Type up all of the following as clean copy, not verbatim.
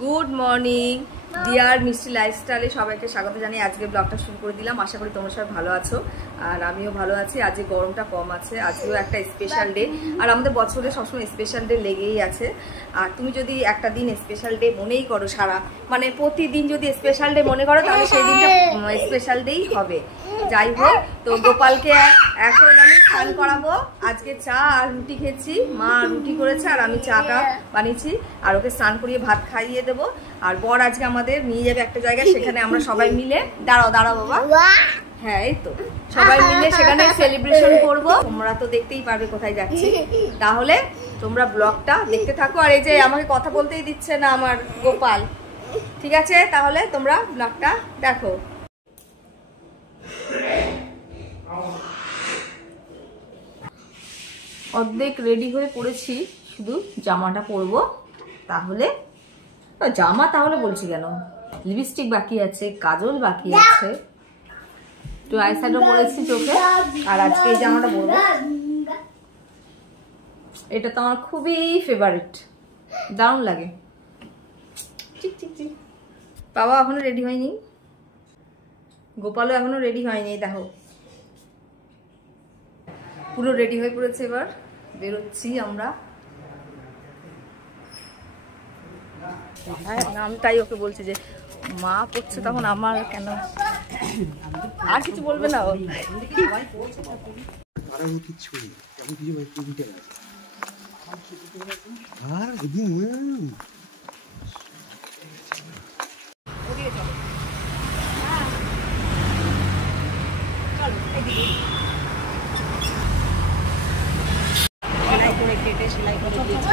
Good morning deer মিষ্টি লাইফস্টাইলে সবাইকে স্বাগত জানিয়ে আজকে ব্লগটা শুরু করে দিলাম। আশা করি তোমরা সবাই ভালো আছো আর আমিও ভালো আছি। আজকে গরমটা কম আছে, আজকেও একটা স্পেশাল ডে আর আমাদের বছরে সবসময় স্পেশাল ডে লেগেই আছে। আর তুমি যদি একটা দিন স্পেশাল ডে মনেই করো, সারা মানে প্রতিদিন যদি স্পেশাল ডে মনে করো তাহলে সেই দিনটা স্পেশাল ডেই হবে। যাই হোক, তো গোপালকে এখন আমি স্নান করাবো। আজকে চা আর রুটি খেয়েছি, মা রুটি করেছে আর আমি চাটা বানিয়েছি আর ওকে স্নান করিয়ে ভাত খাইয়ে দেবো। আর বর আজকে আমাদের নিয়ে যাবে একটা জায়গায়, সেখানে আমরা সবাই মিলে দাঁড়াও বাবা, হ্যাঁ এই তো সবাই মিলে সেখানে সেলিব্রেশন করবো। তোমরা তো দেখতেই পারবে কোথায় যাচ্ছি, তাহলে তোমরা ব্লগটা দেখতে থাকো। আর এই যে আমাকে কথা বলতেই দিচ্ছে না আমার গোপাল, ঠিক আছে তাহলে তোমরা ব্লগটা দেখো। অর্ধেক রেডি হয়ে পড়েছি, শুধু জামাটা পরবো। তাহলে জামা তাহলে বলছি কেন, লিপস্টিক বাকি আছে, কাজল বাকি আছে, একটু আইশ্যাডো পরেছি চোখে। আর আজকে এই জামাটা পরবো, এটা তো আমার খুবই ফেভারিট, দারুণ লাগে। ঠিক ঠিক ঠিক। বাবা এখনো রেডি হয়নি, গোপালও এখনো রেডি হয়নি। দেখো পুরো রেডি হয়ে পড়েছে, এবার বেরোচ্ছি আমরা। আমি তাই ওকে বলছি যে মা পড়ছে, তখন আমার কেন আর কিছু বলবে না ও।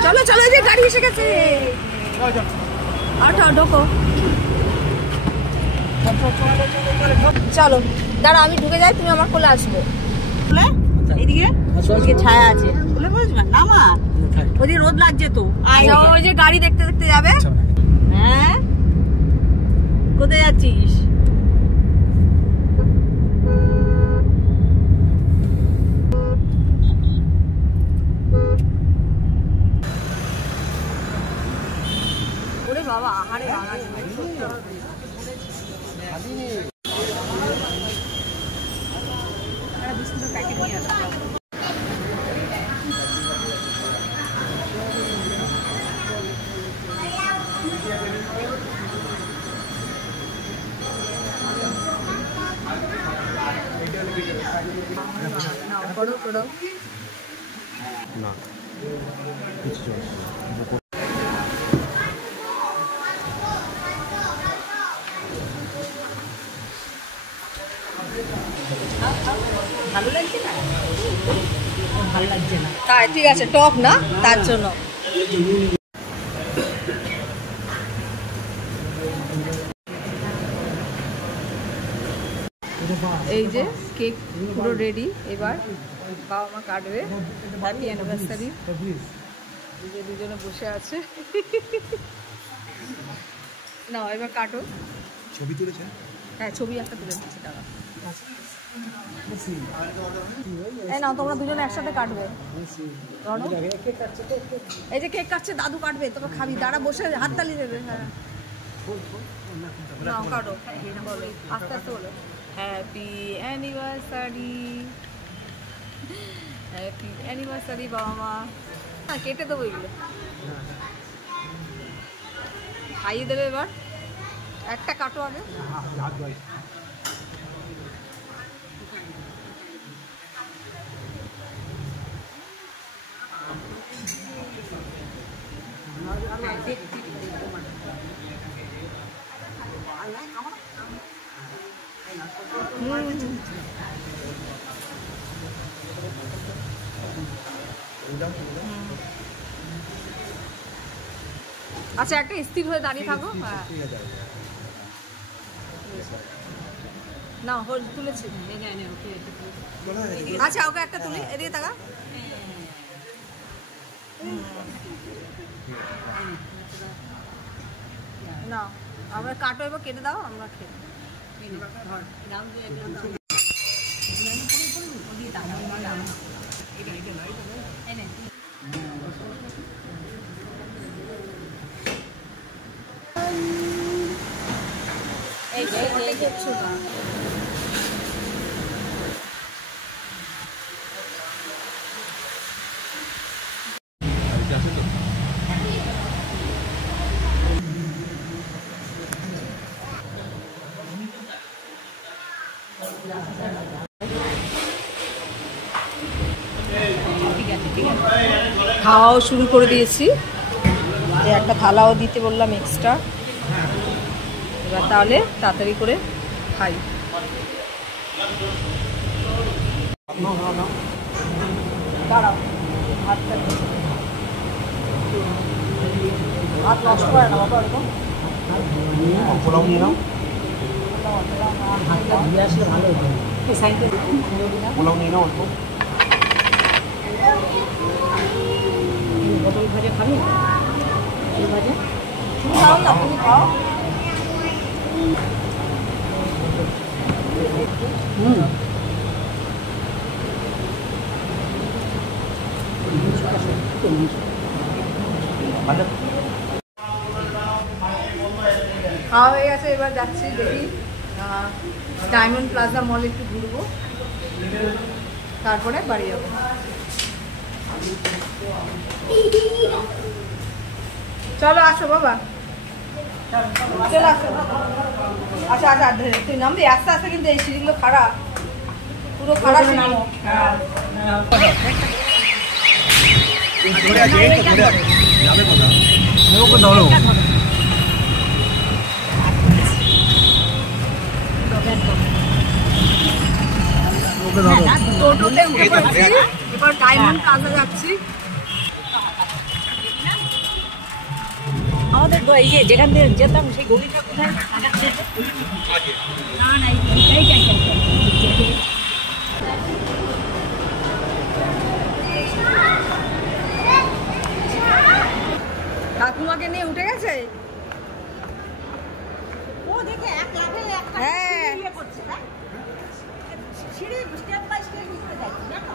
চলো চলো, যে গাড়ি এসে গেছে, ঢোকো। চলো দাঁড়া, আমি ঢুকে যাই, তুমি আমার কোলে আসবে। এইদিকে ছায়া আছে, ওদিকে রোদ লাগছে তো। ওই যে গাড়ি দেখতে দেখতে যাবে। হ্যাঁ কোথায় যাচ্ছিস? ওরে বাবা, আহারে করো না ভালো লাগছে না, ভালো লাগছে না তাই, ঠিক আছে টক না তার জন্য। এই যে কেক পুরো রেডি, এবার বাবা মা কাটবে। Happy anniversary. যে দুজনে বসে আছে, না এবার কাটো। ছবি তুলেছেন? হ্যাঁ ছবি একটা তুলে দিচ্ছি, দাঁড়া। এই নাও তোমরা দুজনে একসাথে কাটবে। এই যে কেক কাটছে, দাদু কাটবে, তোমরা খাবি, দাঁড়া বসে হাততালি দেবে। হ্যাঁ নাও কাটো, বলো আস্তে আস্তে বলো। হ্যাপি অ্যানিভার্সারি, হ্যাপি অ্যানিভার্সারি বাবা মা। হ্যাঁ কেটে দেবো, এগুলো খাইয়ে দেবে। এবার একটা কাটো আগে। আচ্ছা একটা স্থির হয়ে দাঁড়িয়ে থাকো। না তুলেছি, আচ্ছা ওকে একটা তুলি, এদিকে তাকা। না আমরা কাটো, এবার কেটে দাও, আমরা খেয়ে খাওয়াও শুরু করে দিয়েছি, একটা থালাও দিতে বললাম এক্সট্রা। এবার তাহলে তাড়াতাড়ি করে খাই। দাঁড়াও, ভাতটা ভাত নষ্ট করে না বাবা, এরকম পোলাও নিয়ে নাও, পোলাও নিয়ে নাও অল্প। পটল ভাজা খাবি? পটল ভাজা তুমি খাও না, তুমি খাও। খাওয়া হয়ে গেছে, এবার যাচ্ছি দেখি ডায়মন্ড প্লাজা মল একটু ঘুরবো, তারপরে বাড়ি যাবো। চলো আসো বাবা, চলো আসো। আচ্ছা আচ্ছা, তুই নামবি আস্তে আস্তে, কিন্তু এই সিঁড়িগুলো খারাপ, পুরো খারাপ নামো। টোটোতে উঠে পড়েছি, এবার ডায়মন্ড প্লাজা যাচ্ছি। আমাদের ইয়ে যেখান থেকে যেতাম সেই গলিটা কোথায়? ঠাকুমাকে নিয়ে উঠে গেছে। ও দেখে এক লাফে হ্যাঁ করছে না, সিঁড়ি স্টেপ বাই স্টেপ উঠে যাচ্ছে জানো।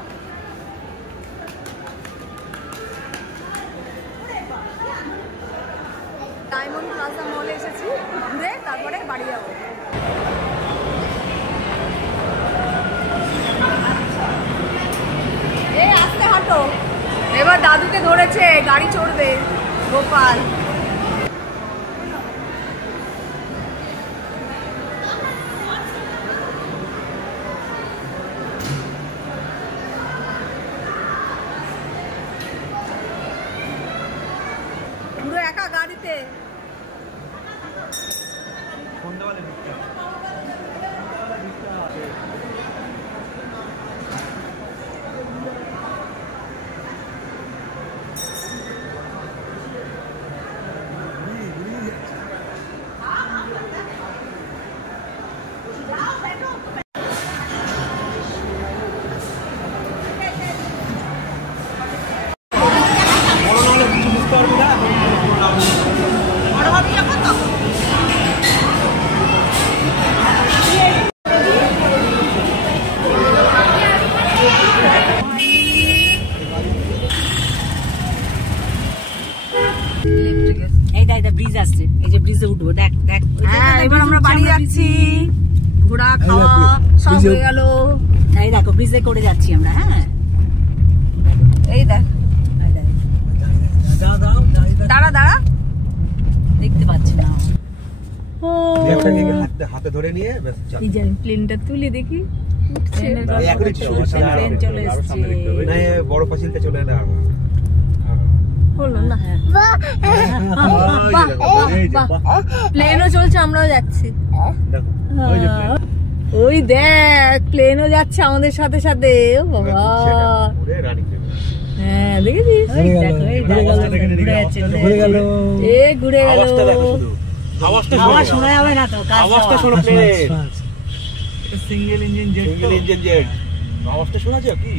ডায়মন্ড প্লাজা মলে এসেছি, ঘুরে তারপরে বাড়ি যাবো। এই আস্তে হাঁটো। এবার দাদুকে ধরেছে, গাড়ি চড়বে গোপাল। পুরো একা গাড়িতে। ব্রিজ আসছে, এই যে ব্রিজে উঠবো। দেখ দেখ, এবার আমরা বাড়ি যাচ্ছি। ঘোরা খাওয়া সব হয়ে গেল। এই দেখো ব্রিজে করে যাচ্ছি আমরা। হ্যাঁ এই দেখ, দাঁড়া দাঁড়া, দেখতে পাচ্ছি না। হাতে ধরে নিয়ে প্লেনটা তুলে দেখি, চলে এসছে। বড় পাঁচিলটা চলে না প্লেনও চলছে, আমরাও যাচ্ছি। ওই দেখ প্লেনও যাচ্ছে আমাদের সাথে সাথে। ও বাবা, হ্যাঁ দেখেছিস, ঘুরে গেল। আওয়াজ শোনা যাবে না তো, আওয়াজটা শোনো। সিঙ্গেল ইঞ্জিন জেট, আওয়াজটা শোনা যায় কি?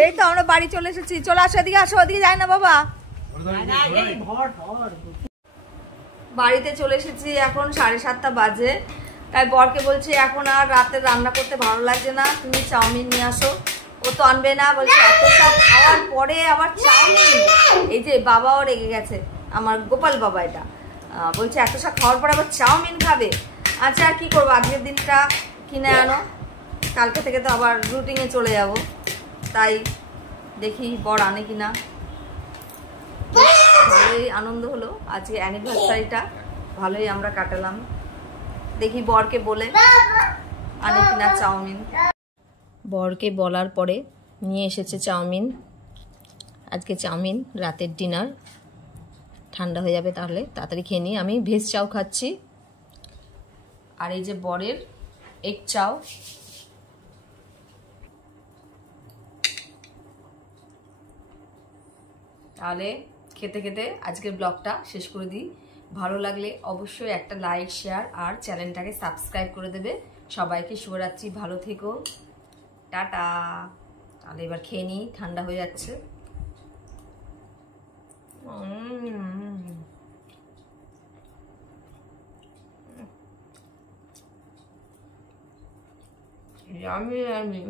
এই তো আমরা বাড়ি চলে এসেছি। চলে আসো, এদিকে আসো। ওদিকে যাই না বাবা। বাড়িতে চলে এসেছি, এখন 7:30 বাজে। তাই বরকে বলছি এখন আর রাতে রান্না করতে ভালো লাগছে না, তুমি চাউমিন নিয়ে আসো। ও ও তো আনবে না বলছে, এত সব খাওয়ার পরে আবার চাউমিন। এই যে বাবাও রেগে গেছে, আমার গোপাল বাবা, এটা বলছে এত সব খাওয়ার পরে আবার চাউমিন খাবে। আচ্ছা আর কি করবো, আজকের দিনটা কিনে আনো, কালকে থেকে তো আবার রুটিনে চলে যাব, তাই দেখি বর আনে কিনা। ভালোই আনন্দ হলো, আজকে অ্যানিভার্সারিটা ভালোই আমরা কাটালাম। দেখি বরকে বলে আনে কিনা চাউমিন। বরকে বলার পরে নিয়ে এসেছে চাউমিন। আজকে চাউমিন রাতের ডিনার, ঠান্ডা হয়ে যাবে তাহলে, তাড়াতাড়ি খেয়ে নিই। আমি ভেজ চাউ খাচ্ছি, আর এই যে বরের এগ চাউ। তাহলে খেতে খেতে আজকের ব্লগটা শেষ করে দিই। ভালো লাগলে অবশ্যই একটা লাইক, শেয়ার আর চ্যানেলটাকে সাবস্ক্রাইব করে দেবে। সবাইকে শুভরাত্রি, ভালো থেকো, টাটা। তাহলে এবার খেয়ে নিই, ঠান্ডা হয়ে যাচ্ছে। Yummy, yummy.